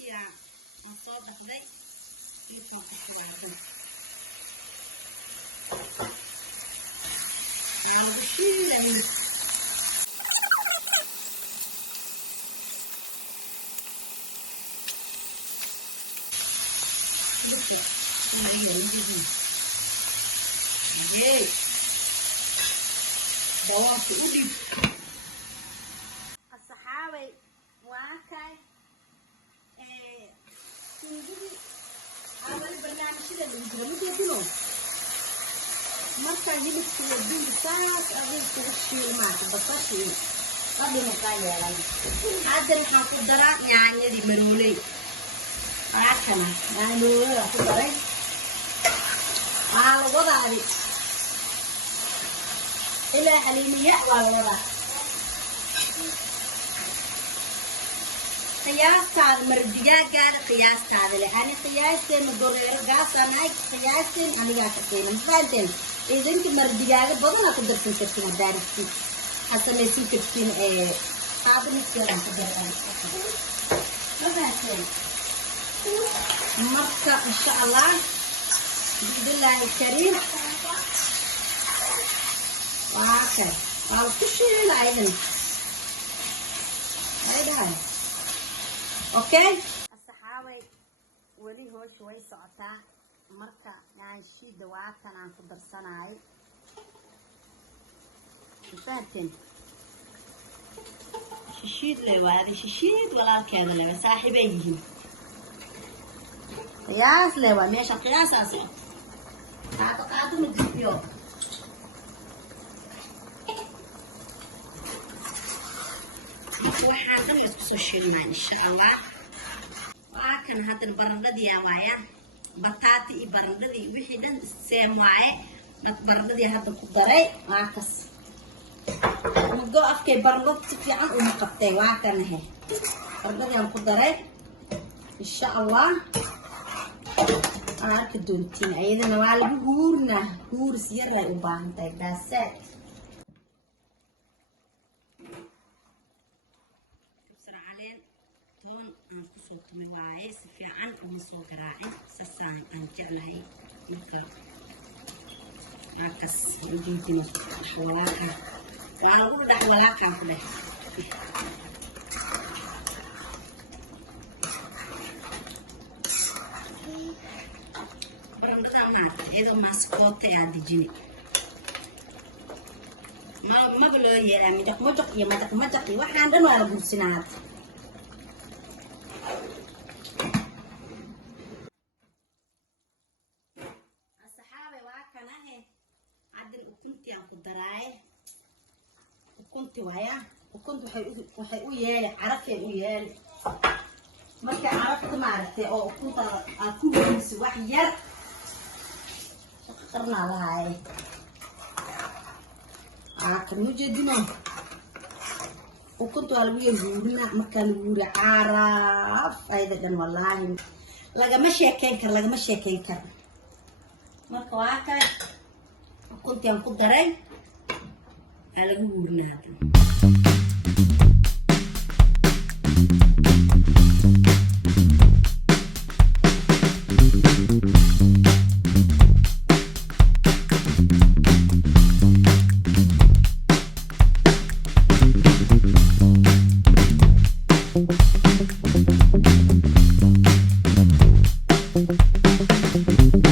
hilibkiia aan soo dhaqday hilibkan ku shubaadan aan lagu shiilay hilibka Maria injidi yey dawaanka u dhib asxaabay waa kay injidi awal barnaamijyada lagu jiro muddo marka hilibka iyo dinta saas aad ku shiilmaad basasha qadina ka yeelan hadda waxaan ku daraa yaanyadii maroolay aakana yaanyada ku daray la wadaadi ilaa halimiya waa la wadaa qiyaastaada mardigaaga qiyaastaada leh ani qiyaasteen doreero gaasana ay qiyaasteen aniga ka keenay faanteen idinka mardigaaga badan ku darsan kartiin daarti asamaysi kartiin qaabniska ku darsan faanteen marka insha Allah bismillaahi kariim واكل كل العيدن هاي اوكي الصحابي ولي هو شوي سعتا marka aan shiida waatan aan ku darsanaay faanteen shishiid leewaadi shishiid walaalkeeda leewa saaxiibayhiin qiyaas leewa meesha qiyaasaas qaado midbiyo waxaan dhan isku soo shiilnaa insha Allah waa kan hadda barandadii waaya bataati iyo barandadii wixii dhan seem waaye barandadii hadda ku daray waa kas mudo afkay barandad si fiican u qabtay waa kan barandadii aan ku daray insha Allah arka doontiin ayadana waa lagu huuris yar ay u baahan tahay baasaad aan ku soo tumay waaye si fiican uma soo garaacin sasaan aan jeclahay marka markas ujeedina walaalka waa lagu dhax walaalkan ku dhax barandada maanta iyadoo maaskoote aan dejini maba loo yeelaa midaq iyo madaq iyo waxaan dhan waa la guursinaa ukunti waya ukuntu waxay u yeeli carafay u yeeli marka carafta maartay oo ukunta aad ku weyso wax yar qarna lahaay kan mujeedino ukuntu waa lagu yeelina marka lagu yiri caraf ayda dhan wallahi lagama sheekeyn karo marka waa kay ukunti aan ku daray lagu guurnaa Thank you.